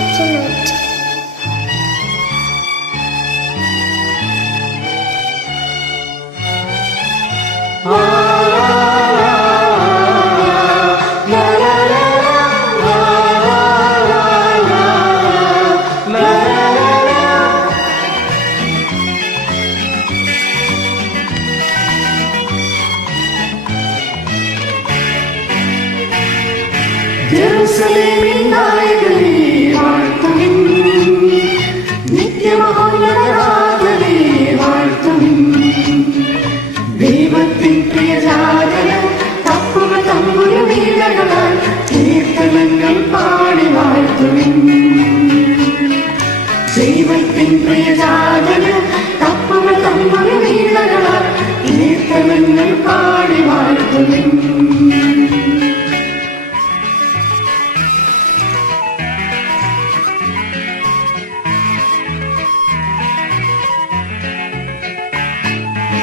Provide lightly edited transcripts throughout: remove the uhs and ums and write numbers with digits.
tonight. ജെറുസലേമിൻ നായകനേ വാഴ്ത്തുവിൻ, നിത്യമഹോന്നതനാഥനേ വാഴ്ത്തുവിൻ. ദൈവത്തിൻ പ്രിയജാതന തപ്പുക തമ്പുരു വീണകളാൽ കീർത്തനങ്ങൾ പാടി വാഴ്ത്തുവിൻ. ദൈവത്തിൻ പ്രിയജാതന തപ്പുക തമ്പുരു വീണകളാൽ കീർത്തനങ്ങൾ പാടി വാഴ്ത്തുവിൻ.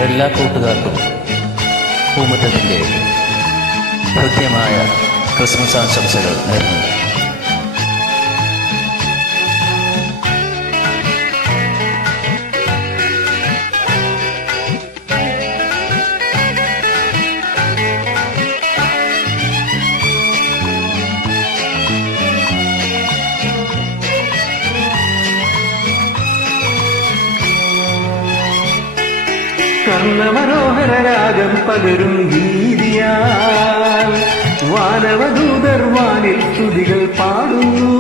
എല്ലാ കൂട്ടുകാർക്കും പൂമുറ്റത്തിൻ്റെ ഹൃദ്യമായ ക്രിസ്മസ് ആശംസകൾ നേരുന്നു. കർണമനോഹര രാഗം പകരും ഗീതിയാൽ വാനവദൂതർ വാനിൽ സ്തുതികൾ പാടുന്നു.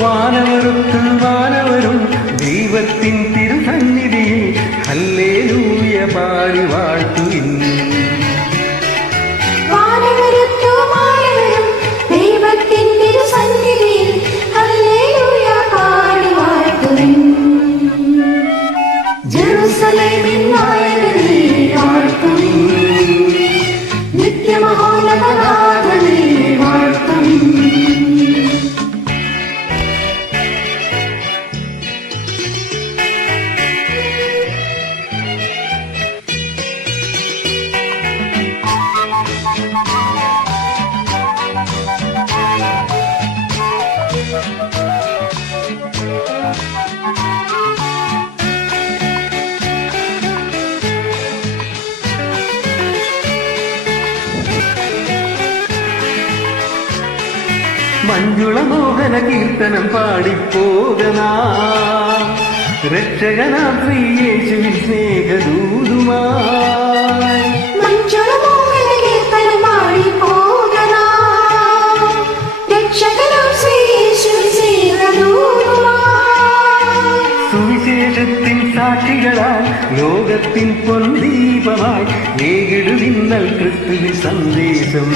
വാനവരൊത്ത് വാനവരും ദൈവത്തിൻ തിരുസന്നിധിയിൽ ഹല്ലേലൂയ പാടി വാഴ്ത്തുവിൻ. ജെറുസലേമിൻ നായകനേ വാഴ്ത്തുവിൻ, നിത്യമഹോന്നതനാഥനേ വാഴ്ത്തുവിൻ. മഞ്ജുള മോഹന കീർത്തനം പാടിപ്പോകനാം രക്ഷകനാം ശ്രീയേശുവിൻ സ്നേഹദൂതുമായി. സുവിശേഷത്തിൻ സാക്ഷികളാൽ ലോകത്തിൻ പൊൻദീപമായി ഏകിടുവിന്നൽ ക്രിസ്തുവിൻ സന്ദേശം.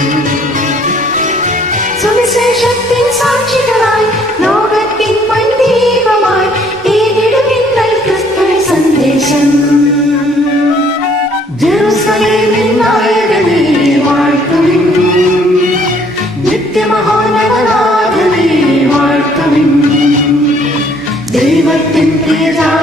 സുവിശേഷത്തിൻ സാക്ഷികളായി ലോകത്തിൻ പൊൻദീപമായി ഏകിടുവിന്നൽ ക്രിസ്തുവിൻ സന്ദേശം. ജെറുസലേമിൻ നായകനേ വാഴ്ത്തുവിൻ, നിത്യമഹോന്നതനാഥനേ വാഴ്ത്തുവിൻ. ദൈവത്തിൻ പ്രിയജാതന